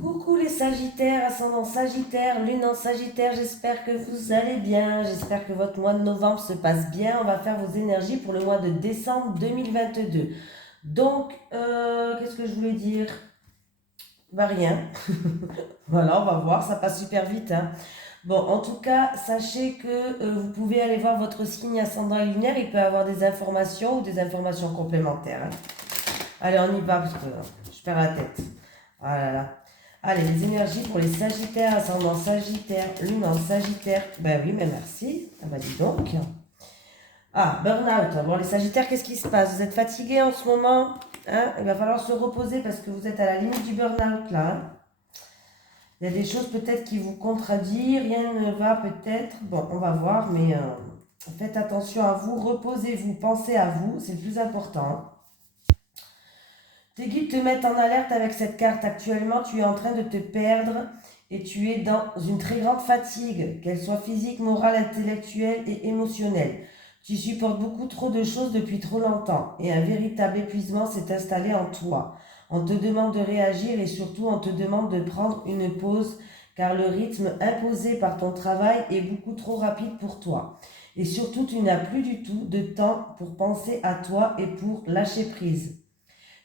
Coucou les Sagittaires, ascendant Sagittaire, lune en Sagittaire, j'espère que vous allez bien, j'espère que votre mois de novembre se passe bien. On va faire vos énergies pour le mois de décembre 2022. Donc, qu'est-ce que je voulais dire? Bah rien. Voilà, on va voir, ça passe super vite, hein. Bon, en tout cas, sachez que vous pouvez aller voir votre signe ascendant et lunaire, il peut y avoir des informations ou des informations complémentaires, hein. Allez, on y va parce que je perds la tête. Ah là là. Allez, les énergies pour les Sagittaires, ascendant Sagittaire, lune en Sagittaire. Ben oui, mais merci. Ah bah dis donc. Ah, burn-out. Bon, les Sagittaires, qu'est-ce qui se passe? Vous êtes fatigués en ce moment, hein? Il va falloir se reposer parce que vous êtes à la limite du burn-out là, hein. Il y a des choses peut-être qui vous contradisent, rien ne va peut-être. Bon, on va voir, mais faites attention à vous, reposez-vous, pensez à vous, c'est le plus important, hein. Tes guides te mettent en alerte avec cette carte. Actuellement, tu es en train de te perdre et tu es dans une très grande fatigue, qu'elle soit physique, morale, intellectuelle et émotionnelle. Tu supportes beaucoup trop de choses depuis trop longtemps et un véritable épuisement s'est installé en toi. On te demande de réagir et surtout on te demande de prendre une pause car le rythme imposé par ton travail est beaucoup trop rapide pour toi. Et surtout, tu n'as plus du tout de temps pour penser à toi et pour lâcher prise.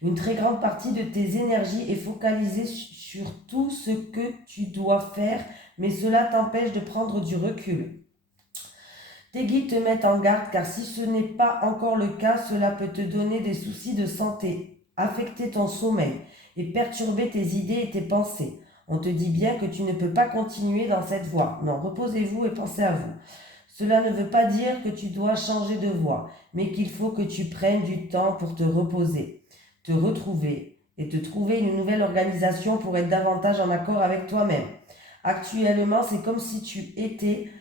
Une très grande partie de tes énergies est focalisée sur tout ce que tu dois faire, mais cela t'empêche de prendre du recul. Tes guides te mettent en garde car si ce n'est pas encore le cas, cela peut te donner des soucis de santé, affecter ton sommeil et perturber tes idées et tes pensées. On te dit bien que tu ne peux pas continuer dans cette voie. Non, reposez-vous et pensez à vous. Cela ne veut pas dire que tu dois changer de voie, mais qu'il faut que tu prennes du temps pour te reposer, te retrouver et te trouver une nouvelle organisation pour être davantage en accord avec toi-même. Actuellement, c'est comme si tu étais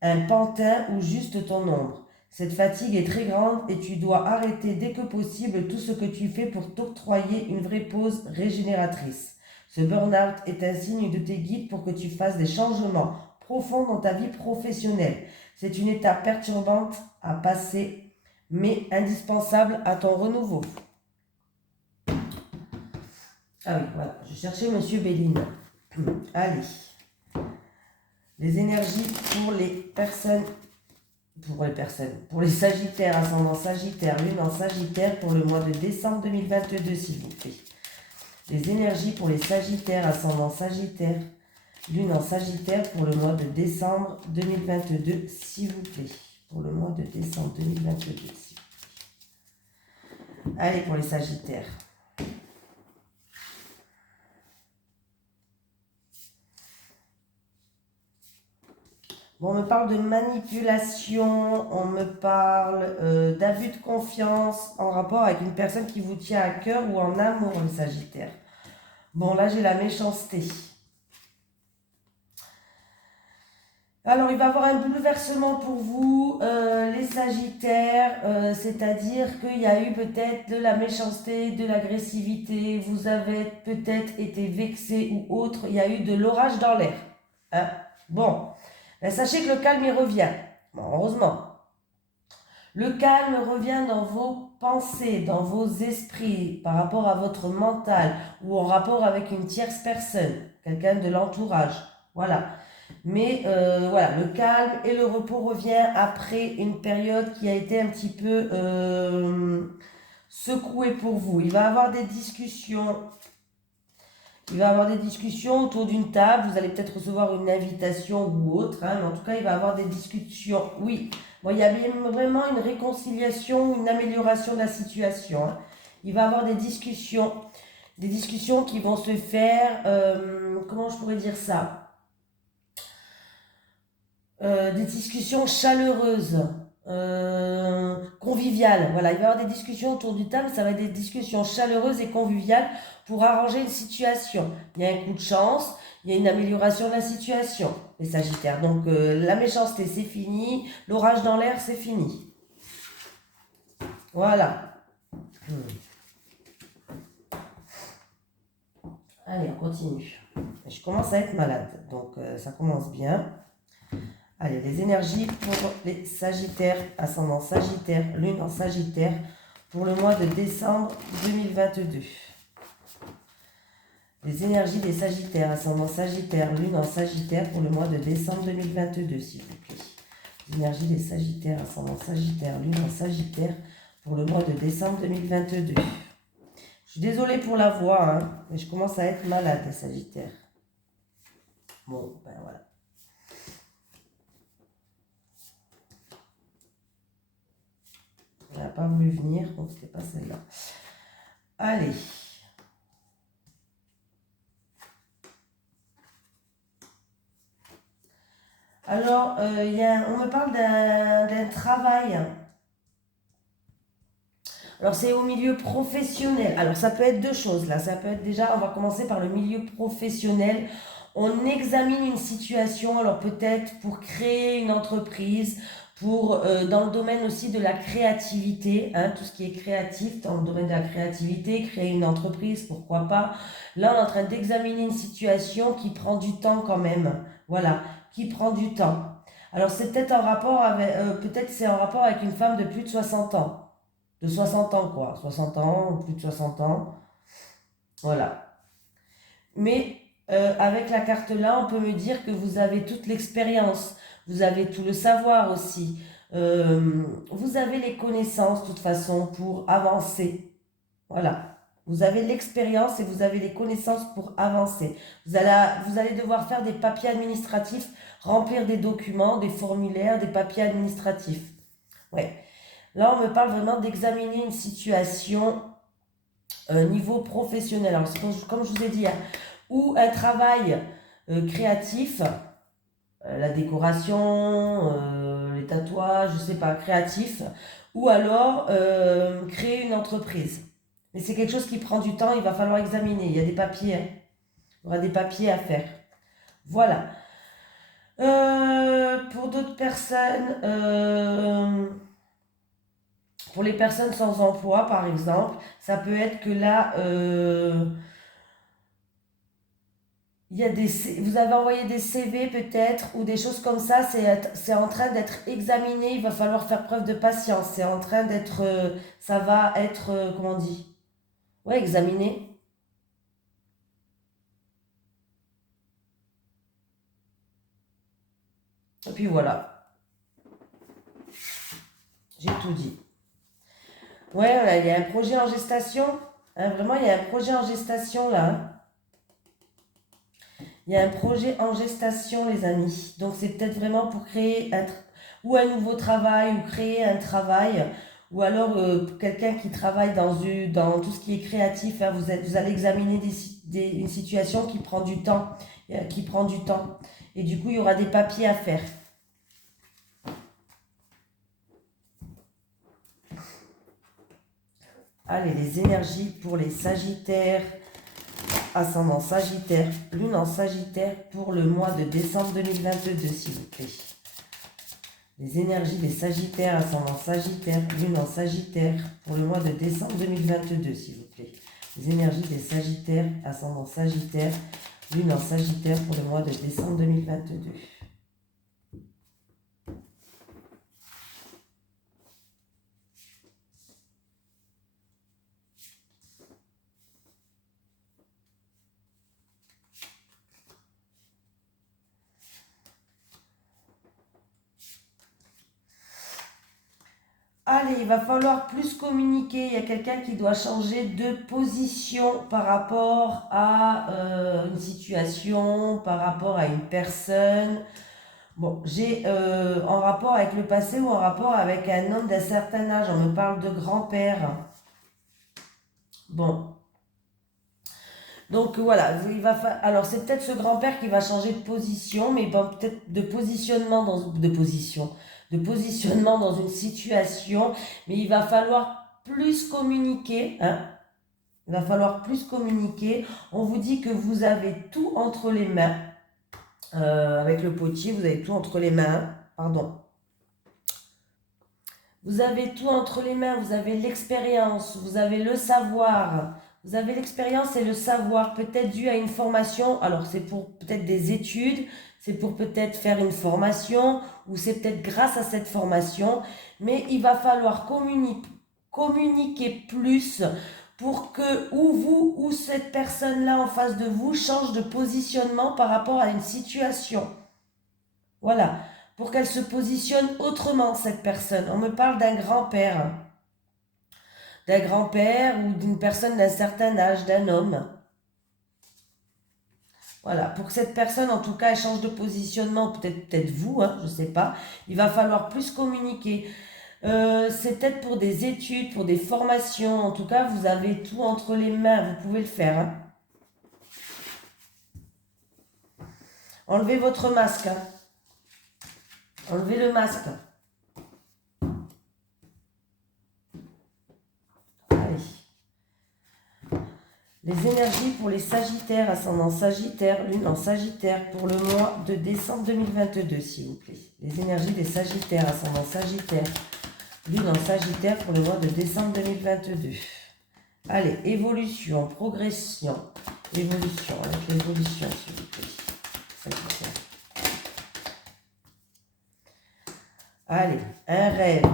un pantin ou juste ton ombre. Cette fatigue est très grande et tu dois arrêter dès que possible tout ce que tu fais pour t'octroyer une vraie pause régénératrice. Ce burn-out est un signe de tes guides pour que tu fasses des changements profonds dans ta vie professionnelle. C'est une étape perturbante à passer, mais indispensable à ton renouveau. Ah oui, voilà, je cherchais Monsieur Béline. Allez, les énergies pour les Sagittaires, ascendant Sagittaire, lune en Sagittaire pour le mois de décembre 2022, s'il vous plaît. Les énergies pour les Sagittaires, ascendant Sagittaire, lune en Sagittaire pour le mois de décembre 2022, s'il vous plaît. Pour le mois de décembre 2022, s'il vous plaît. Allez, pour les Sagittaires. Bon, on me parle de manipulation, on me parle d'abus de confiance en rapport avec une personne qui vous tient à cœur ou en amour, le Sagittaire. Bon, là, j'ai la méchanceté. Alors, il va y avoir un bouleversement pour vous, les Sagittaires, c'est-à-dire qu'il y a eu peut-être de la méchanceté, de l'agressivité, vous avez peut-être été vexé ou autre, il y a eu de l'orage dans l'air, hein. Bon, ben, sachez que le calme, il revient. Bon, heureusement. Le calme revient dans vos pensées, dans vos esprits, par rapport à votre mental ou en rapport avec une tierce personne, quelqu'un de l'entourage. Voilà. Mais voilà, le calme et le repos revient après une période qui a été un petit peu secouée pour vous. Il va y avoir des discussions. Il va y avoir des discussions autour d'une table. Vous allez peut-être recevoir une invitation ou autre, hein, mais en tout cas, il va y avoir des discussions. Oui, bon, il y a vraiment une réconciliation, une amélioration de la situation, hein. Il va y avoir des discussions qui vont se faire. Comment je pourrais dire ça? Des discussions chaleureuses, conviviales. Voilà, il va y avoir des discussions autour du table, ça va être des discussions chaleureuses et conviviales pour arranger une situation. Il y a un coup de chance, il y a une amélioration de la situation, les Sagittaires. Donc la méchanceté, c'est fini, l'orage dans l'air, c'est fini. Voilà. Allez, on continue. Je commence à être malade, donc ça commence bien. Allez, les énergies pour les Sagittaires, ascendant Sagittaire, lune en Sagittaire, pour le mois de décembre 2022. Les énergies des Sagittaires, ascendant Sagittaire, Lune en Sagittaire pour le mois de décembre 2022, s'il vous plaît. Les énergies des Sagittaires, ascendant Sagittaire, Lune en Sagittaire pour le mois de décembre 2022. Je suis désolée pour la voix, hein, mais je commence à être malade, les Sagittaires. Bon, ben voilà. Elle n'a pas voulu venir, donc c'était pas celle-là. Allez. Alors, on me parle d'un travail. Alors, c'est au milieu professionnel. Alors, ça peut être deux choses là. Ça peut être déjà, on va commencer par le milieu professionnel. On examine une situation, alors peut-être pour créer une entreprise, dans le domaine aussi de la créativité, hein, tout ce qui est créatif, dans le domaine de la créativité, créer une entreprise, pourquoi pas. Là, on est en train d'examiner une situation qui prend du temps quand même. Voilà, qui prend du temps. Alors, c'est peut-être en rapport avec, peut-être c'est en rapport avec une femme de plus de 60 ans. De 60 ans, quoi. 60 ans, ou plus de 60 ans. Voilà. Mais avec la carte là, on peut me dire que vous avez toute l'expérience, vous avez tout le savoir aussi, vous avez les connaissances de toute façon pour avancer. Voilà. Vous avez l'expérience et vous avez les connaissances pour avancer. Vous allez devoir faire des papiers administratifs, remplir des documents, des formulaires, des papiers administratifs. Ouais. Là, on me parle vraiment d'examiner une situation niveau professionnel. Alors, comme je vous ai dit, hein, ou un travail créatif, la décoration, les tatouages, je sais pas, créatif, ou alors créer une entreprise. Mais c'est quelque chose qui prend du temps, il va falloir examiner. Il y a des papiers, hein. Il y aura des papiers à faire. Voilà. Pour d'autres personnes, pour les personnes sans emploi, par exemple, ça peut être que là, vous avez envoyé des CV peut-être ou des choses comme ça, c'est en train d'être examiné, il va falloir faire preuve de patience, c'est en train d'être, ça va être, comment on dit? Ouais, examiné. Et puis voilà, j'ai tout dit. Ouais, voilà, il y a un projet en gestation, hein, vraiment, il y a un projet en gestation là, hein. Il y a un projet en gestation, les amis. Donc, c'est peut-être vraiment pour créer ou un nouveau travail, ou créer un travail, ou alors quelqu'un qui travaille dans tout ce qui est créatif, hein. Vous allez examiner une situation qui prend du temps, qui prend du temps. Et du coup, il y aura des papiers à faire. Allez, les énergies pour les Sagittaires. Ascendant Sagittaire, Lune en Sagittaire pour le mois de décembre 2022, s'il vous plaît. Les énergies des Sagittaires, ascendant Sagittaire, Lune en Sagittaire pour le mois de décembre 2022, s'il vous plaît. Les énergies des Sagittaires, ascendant Sagittaire, Lune en Sagittaire pour le mois de décembre 2022. Allez, il va falloir plus communiquer. Il y a quelqu'un qui doit changer de position par rapport à une situation, par rapport à une personne. Bon, j'ai en rapport avec le passé ou en rapport avec un homme d'un certain âge. On me parle de grand-père. Bon. Donc voilà, alors c'est peut-être ce grand-père qui va changer de position, mais bon, peut-être de positionnement de positionnement dans une situation, mais il va falloir plus communiquer, hein. Il va falloir plus communiquer. On vous dit que vous avez tout entre les mains. Avec le potier, vous avez tout entre les mains. Pardon. Vous avez tout entre les mains, vous avez l'expérience, vous avez le savoir. Vous avez l'expérience et le savoir, peut-être dû à une formation. Alors, c'est pour peut-être des études, c'est pour peut-être faire une formation, ou c'est peut-être grâce à cette formation. Mais il va falloir communiquer plus pour que ou vous ou cette personne-là en face de vous change de positionnement par rapport à une situation. Voilà, pour qu'elle se positionne autrement, cette personne. On me parle d'un grand-père ou d'une personne d'un certain âge, d'un homme. Voilà, pour que cette personne, en tout cas, elle change de positionnement, peut-être vous, hein, je ne sais pas, il va falloir plus communiquer. C'est peut-être pour des études, pour des formations, en tout cas, vous avez tout entre les mains, vous pouvez le faire. Hein. Enlevez votre masque. Hein. Enlevez le masque. Allez. Les énergies pour les Sagittaires, ascendant Sagittaire, lune en Sagittaire, pour le mois de décembre 2022, s'il vous plaît. Les énergies des Sagittaires, ascendant Sagittaire, lune en Sagittaire, pour le mois de décembre 2022. Allez, évolution, progression, évolution, avec l'évolution, s'il vous plaît. Sagittaire. Allez, un rêve.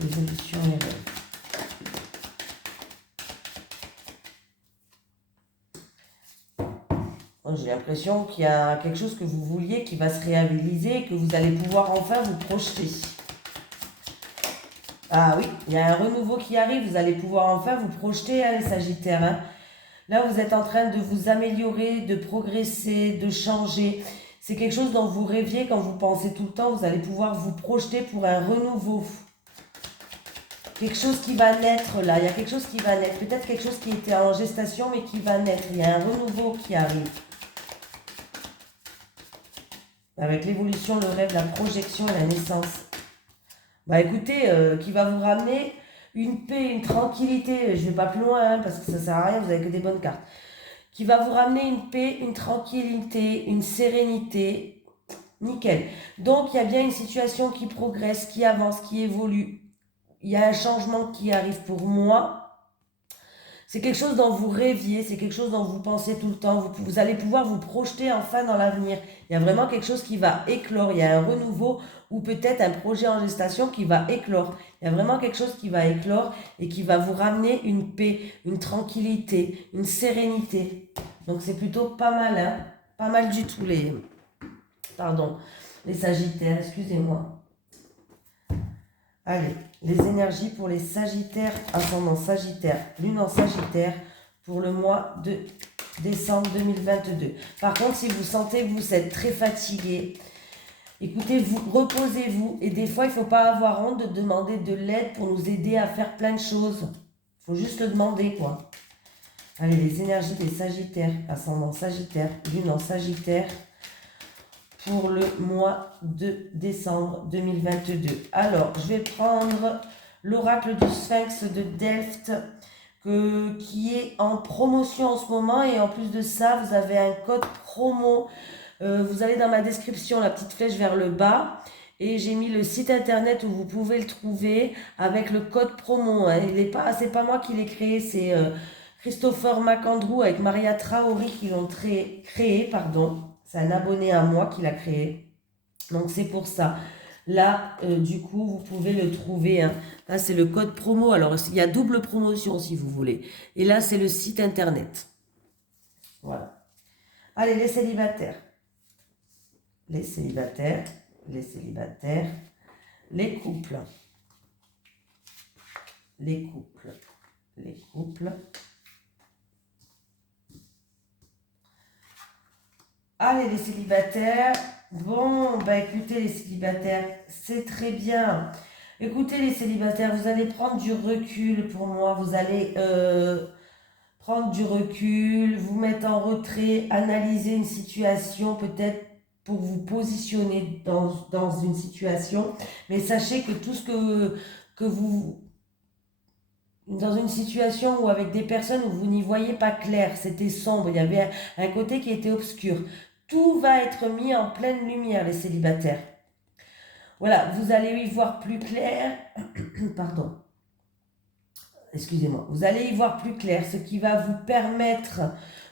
Évolution et rêve. J'ai l'impression qu'il y a quelque chose que vous vouliez qui va se réaliser, que vous allez pouvoir enfin vous projeter. Ah oui, il y a un renouveau qui arrive, vous allez pouvoir enfin vous projeter, hein, les Sagittaires. Hein. Là, vous êtes en train de vous améliorer, de progresser, de changer. C'est quelque chose dont vous rêviez quand vous pensez tout le temps, vous allez pouvoir vous projeter pour un renouveau. Quelque chose qui va naître là, il y a quelque chose qui va naître. Peut-être quelque chose qui était en gestation mais qui va naître. Il y a un renouveau qui arrive. Avec l'évolution, le rêve, la projection et la naissance. Bah écoutez, qui va vous ramener une paix, une tranquillité. Je ne vais pas plus loin hein, parce que ça ne sert à rien, vous n'avez que des bonnes cartes. Qui va vous ramener une paix, une tranquillité, une sérénité. Nickel. Donc il y a bien une situation qui progresse, qui avance, qui évolue. Il y a un changement qui arrive pour moi. C'est quelque chose dont vous rêviez, c'est quelque chose dont vous pensez tout le temps. Vous allez pouvoir vous projeter enfin dans l'avenir. Il y a vraiment quelque chose qui va éclore. Il y a un renouveau ou peut-être un projet en gestation qui va éclore. Il y a vraiment quelque chose qui va éclore et qui va vous ramener une paix, une tranquillité, une sérénité. Donc c'est plutôt pas mal, hein. Pas mal du tout les Sagittaires, excusez-moi. Allez, les énergies pour les Sagittaires, ascendant Sagittaire, lune en Sagittaire, pour le mois de décembre 2022. Par contre, si vous sentez que vous êtes très fatigué, écoutez, reposez-vous. Et des fois, il ne faut pas avoir honte de demander de l'aide pour nous aider à faire plein de choses. Il faut juste le demander, quoi. Allez, les énergies des Sagittaires, ascendant Sagittaire, lune en Sagittaire, pour le mois de décembre 2022. Alors, je vais prendre l'oracle du Sphinx de Delft qui est en promotion en ce moment. Et en plus de ça, vous avez un code promo. Vous allez dans ma description, la petite flèche vers le bas. Et j'ai mis le site internet où vous pouvez le trouver avec le code promo. Hein. C'est pas moi qui l'ai créé, c'est Christopher McAndrew avec Maria Traoré qui l'ont créé, pardon. C'est un abonné à moi qui l'a créé. Donc c'est pour ça. Là, du coup, vous pouvez le trouver. Hein. Là, c'est le code promo. Alors, il y a double promotion si vous voulez. Et là, c'est le site internet. Voilà. Allez, les célibataires. Les célibataires. Les célibataires. Les couples. Les couples. Les couples. Allez, les célibataires. Bon, bah écoutez, les célibataires, c'est très bien. Écoutez, les célibataires, vous allez prendre du recul pour moi. Vous allez prendre du recul, vous mettre en retrait, analyser une situation, peut-être pour vous positionner dans une situation. Mais sachez que tout ce que vous... Dans une situation où avec des personnes où vous n'y voyez pas clair, c'était sombre, il y avait un côté qui était obscur. Tout va être mis en pleine lumière, les célibataires. Voilà, vous allez y voir plus clair. Pardon. Excusez-moi. Vous allez y voir plus clair, ce qui va vous permettre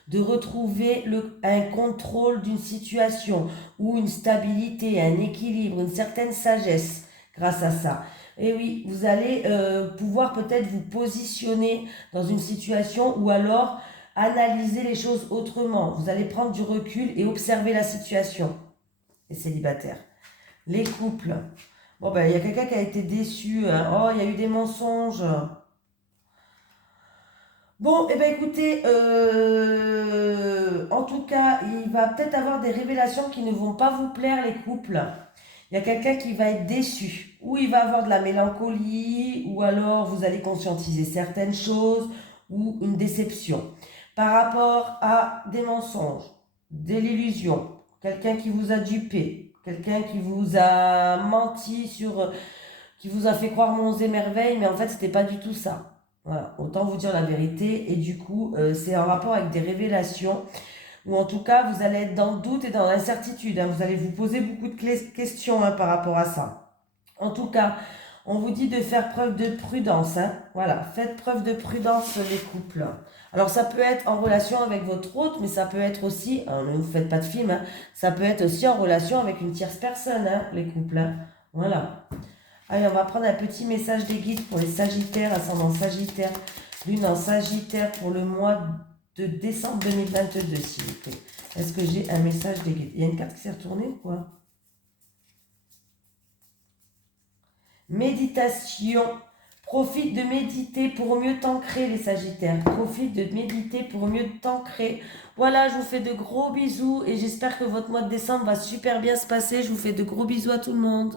de retrouver un contrôle d'une situation ou une stabilité, un équilibre, une certaine sagesse grâce à ça. Et oui, vous allez pouvoir peut-être vous positionner dans une situation ou alors analyser les choses autrement. Vous allez prendre du recul et observer la situation. Les célibataires. Les couples. Bon, ben, il y a quelqu'un qui a été déçu, hein. Oh, il y a eu des mensonges. Bon, eh ben écoutez, en tout cas, il va peut-être avoir des révélations qui ne vont pas vous plaire, les couples. Il y a quelqu'un qui va être déçu, ou il va avoir de la mélancolie, ou alors vous allez conscientiser certaines choses, ou une déception. Par rapport à des mensonges, de l'illusion, quelqu'un qui vous a dupé, quelqu'un qui vous a menti sur, qui vous a fait croire monts et merveilles, mais en fait, c'était pas du tout ça. Voilà, autant vous dire la vérité, et du coup, c'est en rapport avec des révélations ou en tout cas, vous allez être dans le doute et dans l'incertitude, hein. Vous allez vous poser beaucoup de questions, hein, par rapport à ça. En tout cas, on vous dit de faire preuve de prudence, hein. Voilà, faites preuve de prudence, les couples. Alors, ça peut être en relation avec votre hôte, mais ça peut être aussi, ne vous faites pas de film, hein, ça peut être aussi en relation avec une tierce personne, hein, les couples, hein. Voilà. Allez, on va prendre un petit message des guides pour les Sagittaires, ascendant Sagittaire, lune en Sagittaire pour le mois de décembre 2022, s'il vous plaît. Est-ce que j'ai un message des guides? Il y a une carte qui s'est retournée ou quoi? Méditation. Profite de méditer pour mieux t'ancrer, les Sagittaires. Profite de méditer pour mieux t'ancrer. Voilà, je vous fais de gros bisous et j'espère que votre mois de décembre va super bien se passer. Je vous fais de gros bisous à tout le monde.